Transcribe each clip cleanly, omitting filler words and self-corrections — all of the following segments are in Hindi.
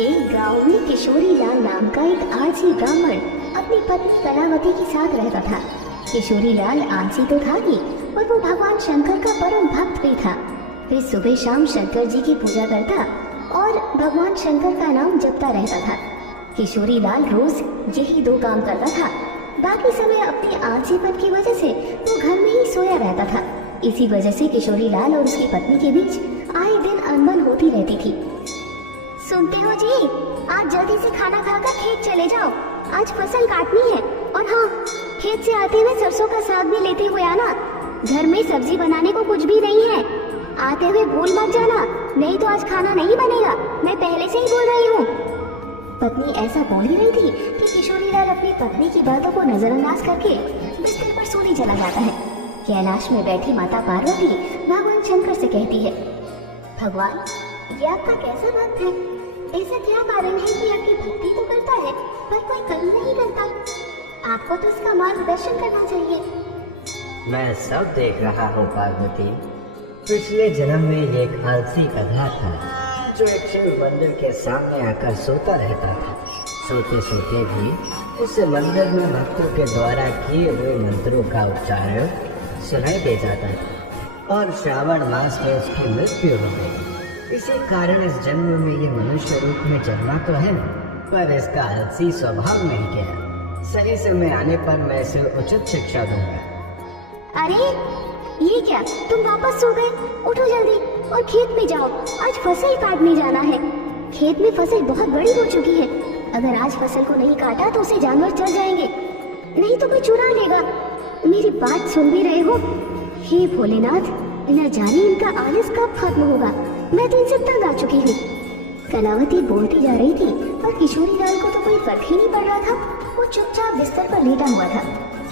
एक गांव में किशोरी लाल नाम का एक आलसी ब्राह्मण अपनी पत्नी कलावती के साथ रहता था। किशोरी लाल आलसी तो था ही, और वो भगवान शंकर का परम भक्त भी था। वे सुबह शाम शंकर जी की पूजा करता और भगवान शंकर का नाम जपता रहता था। किशोरी लाल रोज यही दो काम करता था। बाकी समय अपने आलसीपन की वजह से वो घर में ही सोया रहता था। इसी वजह से किशोरी लाल और उसकी पत्नी के बीच आए दिन अनबन होती रहती थी। सुनते हो जी, आज जल्दी से खाना खाकर खेत चले जाओ, आज फसल काटनी है। और हाँ, खेत से आते हुए सरसों का साग भी लेते हुए आना। घर में सब्जी बनाने को कुछ भी नहीं है, आते हुए भूल मत जाना, नहीं तो आज खाना नहीं बनेगा, मैं पहले से ही बोल रही हूँ। पत्नी ऐसा बोल ही रही थी कि किशोरी लाल अपनी पत्नी की बातों को नजरअंदाज करके बिस्तर पर सोने चला जाता है। कैलाश में बैठी माता पार्वती भगवान शंकर से कहती है, भगवान, ये आपका कैसा भक्त है? ऐसा क्या कारण है कि आपकी भक्ति तो करता है पर कोई कर्म नहीं करता? आपको तो इसका मार्गदर्शन करना चाहिए। मैं सब देख रहा हूँ पार्वती। पिछले जन्म में ये एक आलसी गधा था जो एक शिव मंदिर के सामने आकर सोता रहता था। सोते सोते भी उसे मंदिर में भक्तों के द्वारा किए हुए मंत्रों का उच्चारण सुनाई दे जाता था और श्रावण मास में उसकी मृत्यु हो गई। इसी कारण इस जन्म में ये मनुष्य रूप में जन्मा तो है, पर इसका आलसी स्वभाव नहीं गया। सही समय आने पर मैं इसे उचित शिक्षा दूंगा। अरे ये क्या, तुम वापस सो गए? उठो जल्दी और खेत में जाओ, आज फसल काटने जाना है। खेत में फसल बहुत बड़ी हो चुकी है, अगर आज फसल को नहीं काटा तो उसे जानवर चढ़ जाएंगे, नहीं तो कोई चुरा लेगा। मेरी बात सुन भी रहे हो? हे भोलेनाथ, न जाने इनका आलस कब खत्म होगा, मैं तो इनसे तंग आ चुकी हूँ। कलावती बोलती जा रही थी पर किशोरी लाल को तो कोई फर्क ही नहीं पड़ रहा था। वो चुपचाप बिस्तर पर लेटा हुआ था।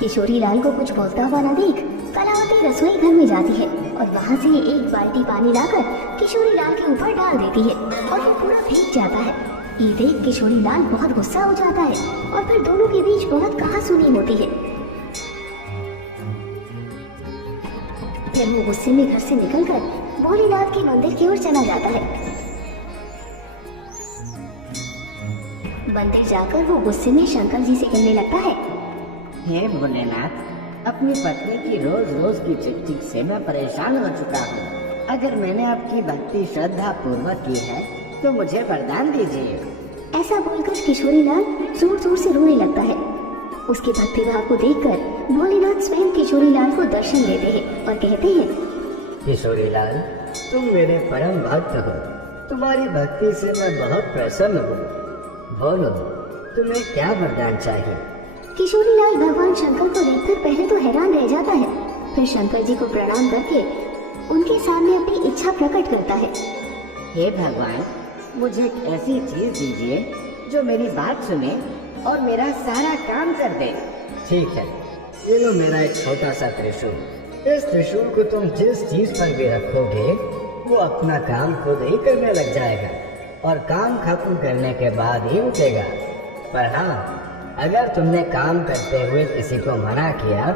किशोरी लाल को कुछ बोलता हुआ न देख कलावती रसोई घर में जाती है और वहाँ से एक बाल्टी पानी लाकर किशोरी लाल के ऊपर डाल देती है और वो पूरा भीग जाता है। ये देख किशोरी लाल बहुत गुस्सा हो जाता है और फिर दोनों के बीच बहुत कहासुनी होती है। फिर वो गुस्से में घर से निकलकर भोलेनाथ के मंदिर की ओर चला जाता है। मंदिर जाकर वो गुस्से में शंकर जी से कहने लगता है, हे भोलेनाथ, अपनी पत्नी की रोज रोज की चिक-चिक से मैं परेशान हो चुका हूँ। अगर मैंने आपकी भक्ति श्रद्धा पूर्वक की है तो मुझे वरदान दीजिए। ऐसा बोलकर किशोरी लाल जोर जोर से रोने लगता है। उसके भक्तिभाव को देखकर भोलेनाथ स्वयं किशोरी लाल को दर्शन देते हैं और कहते हैं, किशोरी लाल, तुम मेरे परम भक्त हो, तुम्हारी भक्ति से मैं बहुत प्रसन्न हूँ। बोलो, तुम्हें क्या वरदान चाहिए? किशोरी लाल भगवान शंकर को देखकर पहले तो हैरान रह जाता है, फिर शंकर जी को प्रणाम करके उनके सामने अपनी इच्छा प्रकट करता है। हे भगवान, मुझे एक ऐसी चीज दीजिए जो मेरी बात सुने और मेरा सारा काम कर दे। ठीक है, ये लो मेरा एक छोटा सा त्रिशूल। इस त्रिशूल को तुम जिस चीज पर भी रखोगे वो अपना काम खुद ही करने लग जाएगा और काम खत्म करने के बाद ही रुकेगा। पर हाँ, अगर तुमने काम करते हुए किसी को मना किया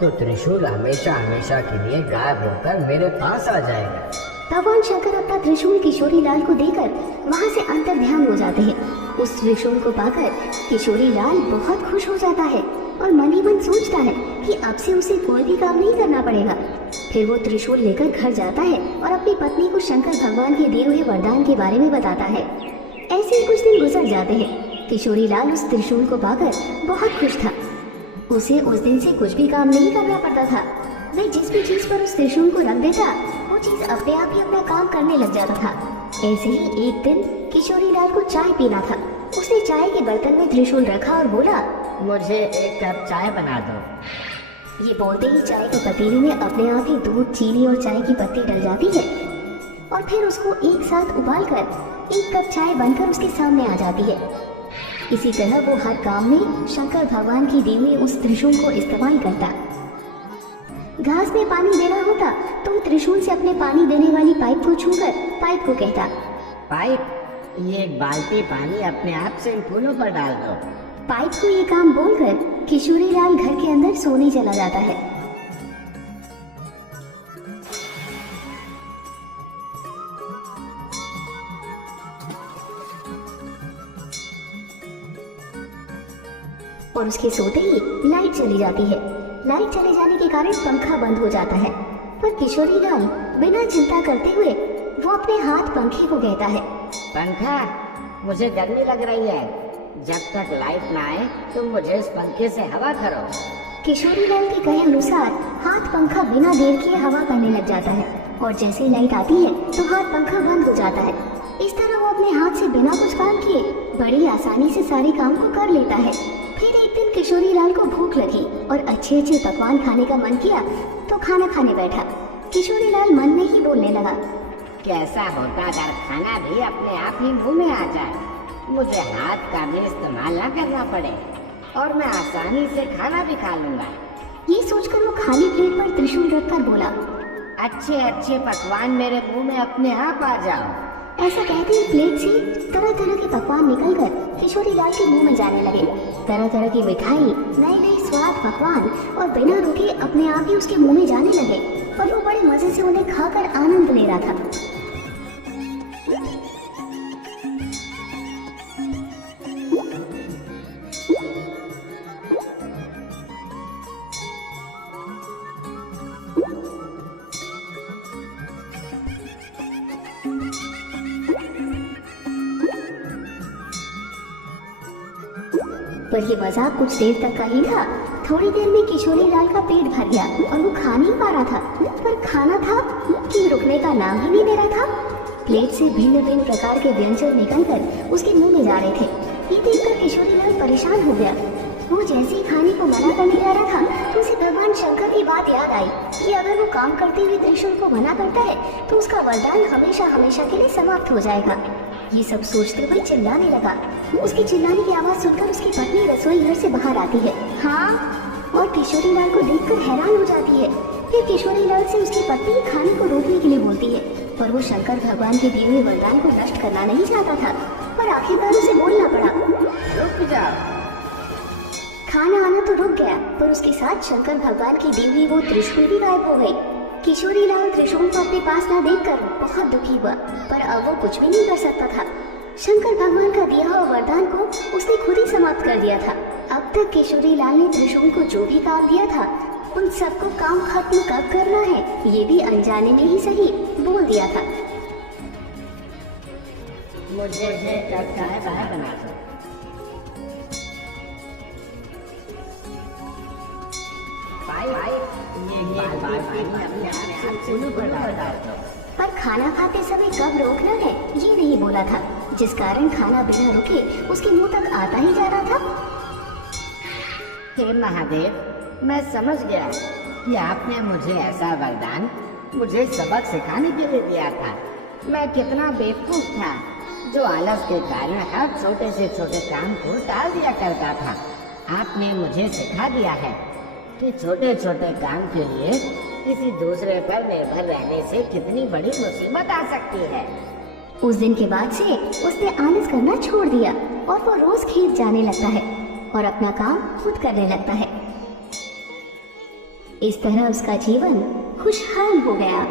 तो त्रिशूल हमेशा हमेशा के लिए गायब होकर मेरे पास आ जाएगा। भगवान शंकर अपना त्रिशूल किशोरी लाल को देकर वहाँ से अंतर ध्यान हो जाते हैं। उस त्रिशूल को पाकर किशोरी लाल बहुत खुश हो जाता है और मन ही मन सोचता है कि अब से उसे कोई भी काम नहीं करना पड़ेगा। फिर वो त्रिशूल लेकर घर जाता है और अपनी पत्नी को शंकर भगवान के दिए हुए वरदान के बारे में बताता है। ऐसे ही कुछ दिन गुजर जाते हैं। किशोरी लाल उस त्रिशूल को पाकर बहुत खुश था। उसे उस दिन से कुछ भी काम नहीं करना पड़ता था। वह जिस भी चीज पर उस त्रिशूल को रख देता वो चीज अपने आप ही अपना काम करने लग जाता था। ऐसे ही एक दिन किशोरी लाल को चाय पीना था। उसने चाय के बर्तन में त्रिशूल रखा और बोला, मुझे एक कप चाय बना दो। ये बोलते ही चाय के पतीले में अपने आप ही दूध, चीनी और चाय की पत्ती डल जाती है और फिर उसको एक साथ उबालकर एक कप चाय बनकर उसके सामने आ जाती है। इसी तरह वो हर काम में शंकर भगवान की दी हुई उस त्रिशूल को इस्तेमाल करता। घास में पानी देना होता तो वो त्रिशूल से अपने पानी देने वाली पाइप को छूकर पाइप को कहता, पाइप, ये एक बाल्टी पानी अपने आप से इन फूलों पर डाल दो। पाइप को ये काम बोलकर किशोरी लाल घर के अंदर सोने चला जाता है। और उसके सोते ही लाइट चली जाती है। लाइट चले जाने के कारण पंखा बंद हो जाता है, पर किशोरी लाल बिना चिंता करते हुए वो अपने हाथ पंखे को कहता है, पंखा, मुझे गर्मी लग रही है, जब तक लाइट ना आए तुम मुझे इस पंखे से हवा करो। किशोरी लाल के कहे अनुसार हाथ पंखा बिना देर किए हवा करने लग जाता है और जैसे ही लाइट आती है तो हाथ पंखा बंद हो जाता है। इस तरह वो अपने हाथ से बिना कुछ काम किए बड़ी आसानी से सारे काम को कर लेता है। फिर एक दिन किशोरी लाल को भूख लगी और अच्छे अच्छे पकवान खाने का मन किया तो खाना खाने बैठा। किशोरी लाल मन में ही बोलने लगा, कैसा होता अगर खाना भी अपने आप ही मुंह में आ जाए, मुझे हाथ का भी इस्तेमाल न करना पड़े और मैं आसानी से खाना भी खा लूंगा। ये सोचकर वो खाली प्लेट पर त्रिशूल रखकर बोला, अच्छे अच्छे पकवान मेरे मुंह में अपने आप आ जाओ। ऐसा कहते ही प्लेट से तरह तरह के पकवान निकलकर किशोरी लाल के मुंह में जाने लगे। तरह तरह की मिठाई, नए नए स्वाद पकवान और बिना रुके अपने आप ही उसके मुंह में जाने लगे और वो बड़े मजे से उन्हें खाकर आनंद ले रहा था। पर ये मजाक कुछ देर तक का ही था। थोड़ी देर में किशोरी लाल का पेट भर गया और वो खा नहीं पा रहा था, पर खाना था कि रुकने का नाम ही नहीं ले रहा था। प्लेट से भिन्न भिन्न प्रकार के व्यंजन निकलकर उसके मुंह में जा रहे थे। ये देखकर किशोरी लाल परेशान हो गया। वो जैसे ही खाने को मना करने जा रहा था तो उसे भगवान शंकर की बात याद आई कि अगर वो काम करते हुए त्रिशूल को मना करता है तो उसका वरदान हमेशा हमेशा के लिए समाप्त हो जाएगा। ये सब सोचते हुए चिल्लाने लगा। उसकी चिल्लाने की आवाज सुनकर उसकी पत्नी रसोई घर से बाहर आती है। हाँ, और किशोरी लाल को देखकर हैरान हो जाती है। फिर किशोरी लाल से उसकी पत्नी खाने को रोकने के लिए बोलती है, पर वो शंकर भगवान के दिए हुए वरदान को नष्ट करना नहीं चाहता था। पर आखिरकार उसे बोलना पड़ा, रुक जाओ। खाना आना तो रुक गया, पर उसके साथ शंकर भगवान की दी हुई वो त्रिशूल भी गायब हो गई। किशोरी लाल त्रिशूल को अपने पास ना देखकर बहुत दुखी हुआ, पर अब वो कुछ भी नहीं कर सकता था। शंकर भगवान का दिया हुआ वरदान को उसने खुद ही समाप्त कर दिया था। अब तक किशोरी लाल ने त्रिशूल को जो भी काम दिया था उन सबको काम खत्म कब करना है ये भी अनजाने में ही सही बोल दिया था। मुझे बना दो। पर खाना खाते समय कब रोकना है ये नहीं बोला था, जिस कारण खाना बिना रुके उसके मुंह तक आता ही जा रहा था। हे महादेव, मैं समझ गया कि आपने मुझे ऐसा वरदान मुझे सबक सिखाने के लिए दिया था। मैं कितना बेवकूफ था जो आलस के कारण हर छोटे से छोटे काम को टाल दिया करता था। आपने मुझे सिखा दिया है कि छोटे छोटे काम के लिए किसी दूसरे पर निर्भर रहने से कितनी बड़ी मुसीबत आ सकती है। उस दिन के बाद से उसने आलस करना छोड़ दिया और वो रोज खेत जाने लगता है और अपना काम खुद करने लगता है। इस तरह उसका जीवन खुशहाल हो गया।